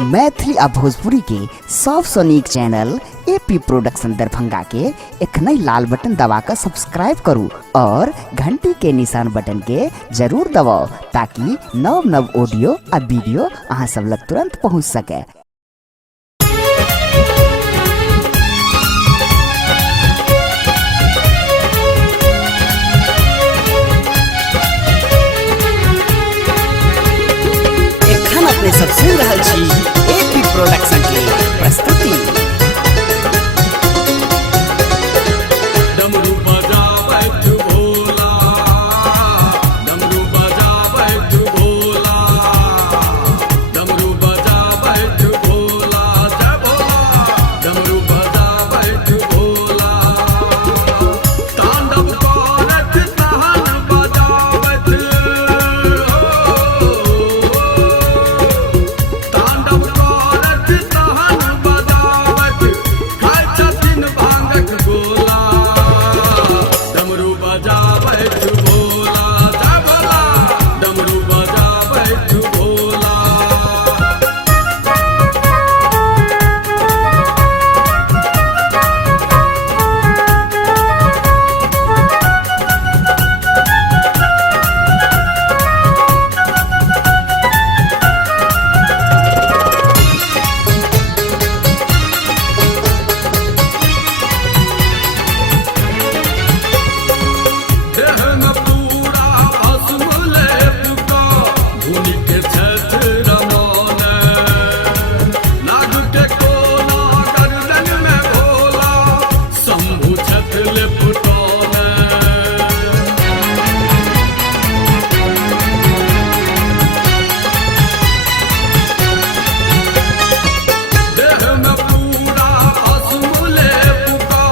मैथिली आ भोजपुरी के सबसे नीक चैनल एपी प्रोडक्शन दरभंगा के एखनई लाल बटन दबाकर सब्सक्राइब करू और घंटी के निशान बटन के जरूर दबाओ ताकि नव नव ऑडियो आ वीडियो अहाँ सब लग तुरंत पहुँच सके। अपने सब सुन रहा छी एपी प्रोडक्शन की प्रस्तुति। डमरू बजावत भोला, डमरू बजावत भोला, डमरू बजावत भोला, जय भोला, डमरू बजावत भोला। तांडव करत तहन बजावत, तांडव करत तहन बजावत, खाय छथिन भांगक गोला। डमरू बजावत भोला, जय भोला, डमरू बजावत भोला। देह में पूरा भस्म लेप का धुनि के छठ रमौन। नाग के कोना गर्दन में भोला, शंभु छठ लिपटौन। देह में पूरा भस्म लेप का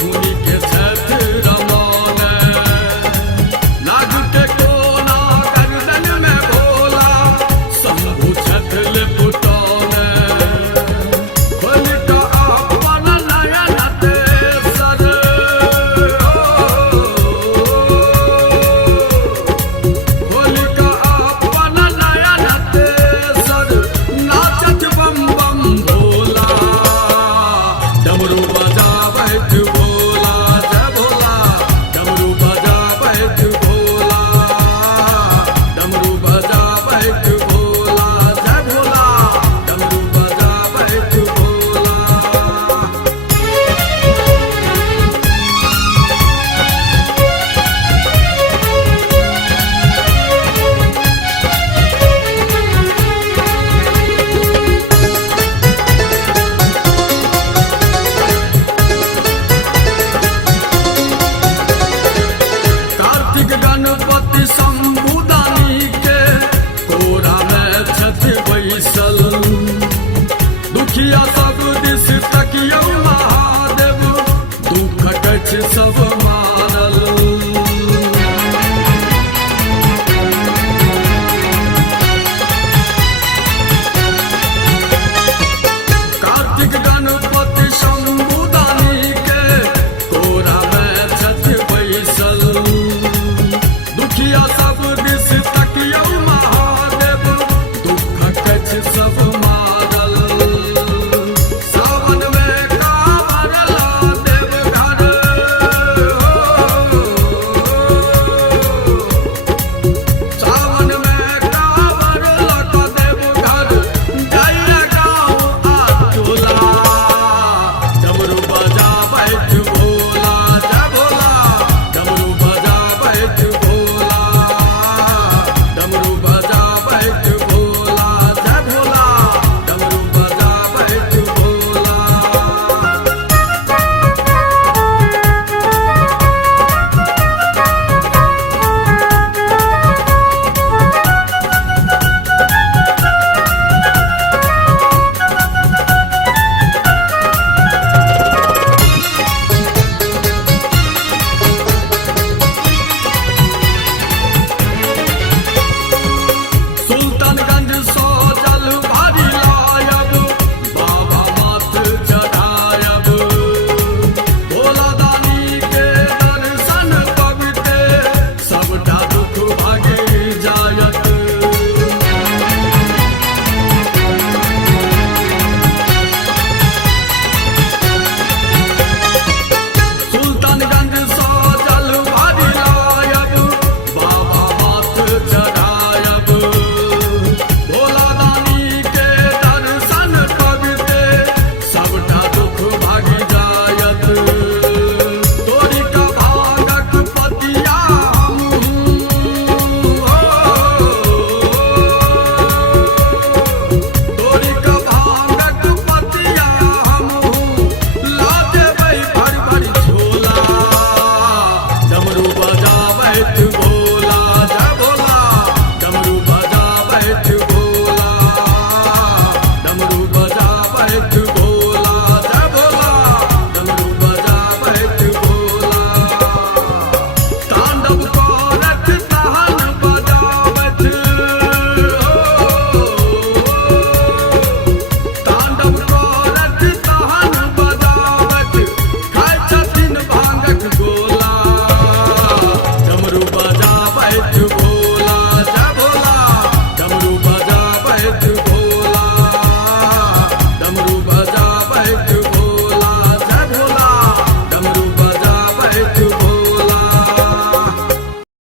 धुनि के छठ रमौन। नाग के कोना गर्दन में भोला, शंभु छठ लिपटौन। खोल का अपन नयन तेसर, खोल का अपन नयन तेसर, नाचत बम बम भोला। डमरू बजावत भोला, जय भोला, डमरू बजावत भोला, डमरू बजावत भोला, जय भोला, डमरू बजावत भोला। कार्तिक गणपति शंभुदानी के कोरा में छठ बैसल। दुखिया सब दिस तकियौ महादेव, दुख कछ सब मानल। कार्तिक गणपति शंभुदानी के कोरा में छठ बैसल। दुखिया सब दिस तकियौ महादेव, दुख कछ सब